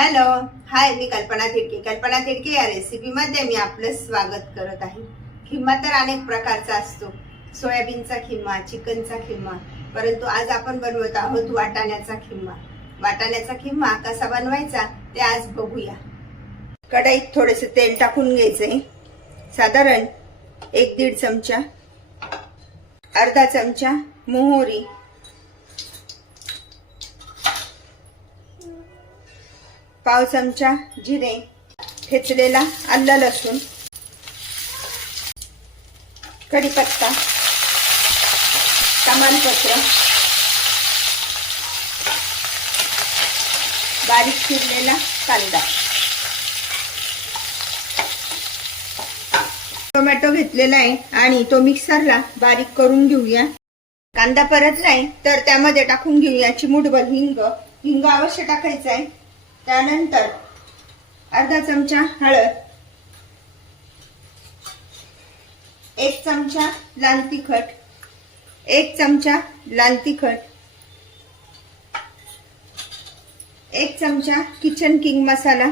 Hello hi मी कल्पना थिडके. कल्पना थिडके या रेसिपीमध्ये मी आपलं स्वागत करत आहे. खिम्मा तर अनेक प्रकारचा असतो. सोयाबीनचा खिम्मा चिकनचा खिम्मा. परंतु आज आपण बनवत आहोत वाटाण्याचा खिम्मा. वाटाण्याचा खिम्मा कसा बनवायचा ते आज बघूया. कढईत थोडेसे तेल टाकून घ्यायचे साधारण एक दीड चमचा अर्धा चमचा मोहरी पाव चमचा जिरे ठेचलेला आलं लसूण कढीपत्ता तमालपत्र बारीक चिरलेला कांदा. टोमॅटो घेतलेला आहे आणि तो मिक्सरला बारीक करून घेऊया. कांदा परतलाय तर त्यामध्ये टाकून घेऊया चिमुटभर हिंग. हिंग अवश्य टाकायचं आहे. त्यानंतर अर्धा चमचा हळद एक चमचा लाल तिखट एक चमचा लाल तिखट एक चमचा किचन किंग मसाला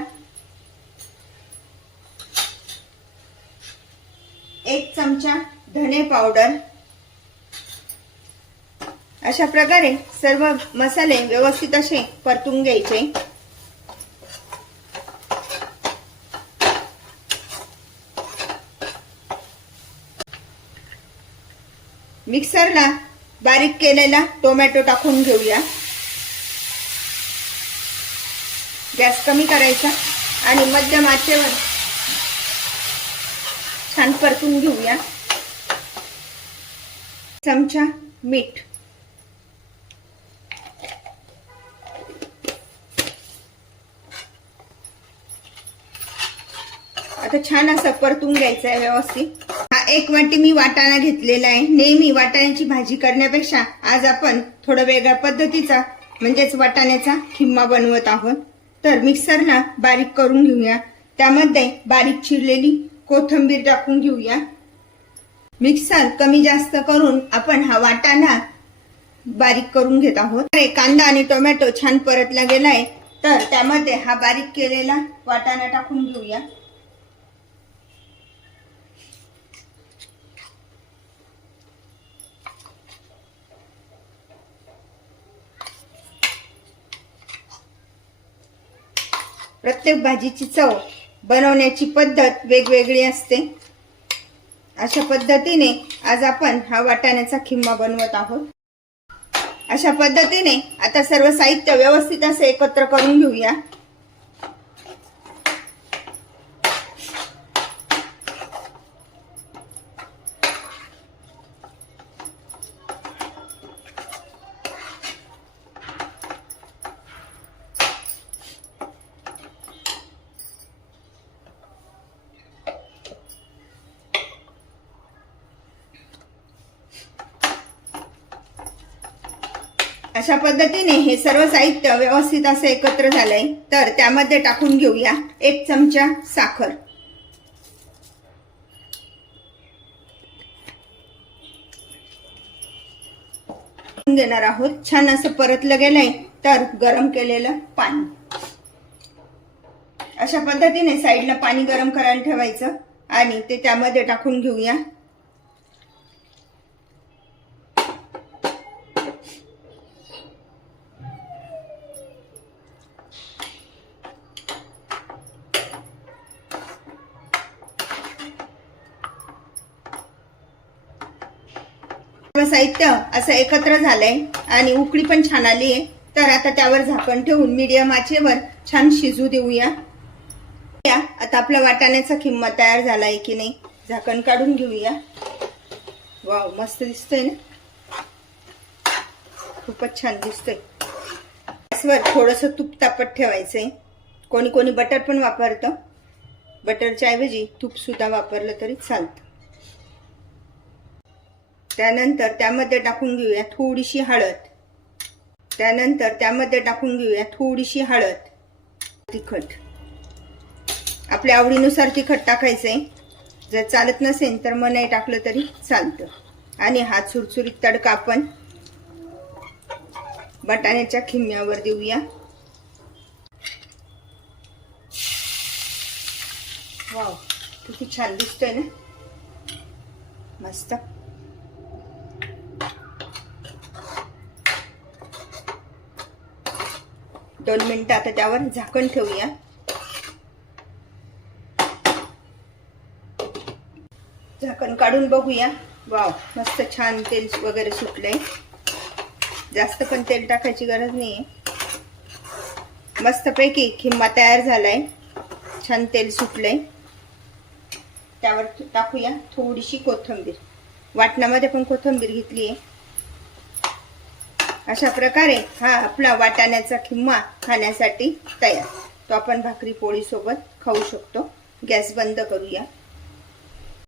एक चमचा धने पावडर. अशा प्रकारे सर्व मसाले व्यवस्थित असे परतून घ्यायचे. मिक्सरला बारीक केलेला टोमॅटो टाकून घेऊया. गॅस कमी करायचा आणि मध्यम आचेवर छान परतून घेऊया. चमचा मीठ. आता छान असं परतून घ्यायचं आहे व्यवस्थित. एक वाटी मी वाटाणा घेतलेला आहे. नेहमी वाटाण्याची भाजी करण्यापेक्षा आज आपण थोडं वेगळ्या पद्धतीचा म्हणजेच वाटाण्याचा खिम्मा बनवत आहोत. तर मिक्सरला बारीक करून घेऊया. त्यामध्ये बारीक चिरलेली कोथिंबीर टाकून घेऊया. मिक्सर कमी जास्त करून आपण हा वाटाणा बारीक करून घेत आहोत. अरे कांदा आणि टोमॅटो छान परतला गेलाय. तर त्यामध्ये हा बारीक केलेला वाटाणा टाकून घेऊया. प्रत्येक भाजीची चव बनवण्याची पद्धत वेगवेगळी असते. अशा पद्धतीने आज आपण हा वाटाण्याचा खिम्मा बनवत आहोत. अशा पद्धतीने आता सर्व साहित्य व्यवस्थित असे एकत्र करून घेऊया. अशा पद्धतीने हे सर्व साहित्य व्यवस्थित असं एकत्र झालंय. तर त्यामध्ये टाकून घेऊया एक चमचा साखर. देणार आहोत. छान असं परतलं गेलंय तर गरम केलेलं पाणी. अशा पद्धतीने साईडला पाणी गरम करायला ठेवायचं आणि ते त्यामध्ये टाकून घेऊया. सर्व साहित्य असं एकत्र झालंय आणि उकळी पण छान आली आहे. तर आता त्यावर झाकण ठेवून मीडियम आचेवर छान शिजू देऊया. या, आता आपला वाटाण्याचा किंमत तयार झालाय की नाही झाकण काढून घेऊया. वाव मस्त दिसतोय ना? खूपच छान दिसतोय. गॅसवर थोडस तूप तापत ठेवायचंय. कोणी कोणी बटर पण वापरतं. बटरच्या ऐवजी तूप सुद्धा वापरलं तरी चालतं. त्यानंतर त्यामध्ये टाकून घेऊया थोडीशी हळद. त्यानंतर त्यामध्ये टाकून घेऊया थोडीशी हळद. तिखट. आपल्या आवडीनुसार तिखट टाकायचंय. जर चालत नसेल तर मग नाही टाकलं तरी चालतं. आणि हा चुरचुरीत तडका आपण बटाण्याच्या खिम्यावर देऊया. वाव किती छान दिसतोय ना? मस्त. दोन मिनटं आता त्यावर झाकण ठेवूया. झाकण काढून बघूया. वाव मस्त छान तेल वगैरे सुटलंय. जास्त पण तेल टाकायची गरज नाहीये. मस्तपैकी खिम्मा तयार झालाय. छान तेल सुटलंय. त्यावर टाकूया थोडीशी कोथिंबीर. वाटणामध्ये पण कोथिंबीर घेतली आहे अशा प्रकारे हा आपला वाटाण्याचा किंवा खाण्यासाठी तयार. तो आपण भाकरी पोळीसोबत खाऊ शकतो. गॅस बंद करूया.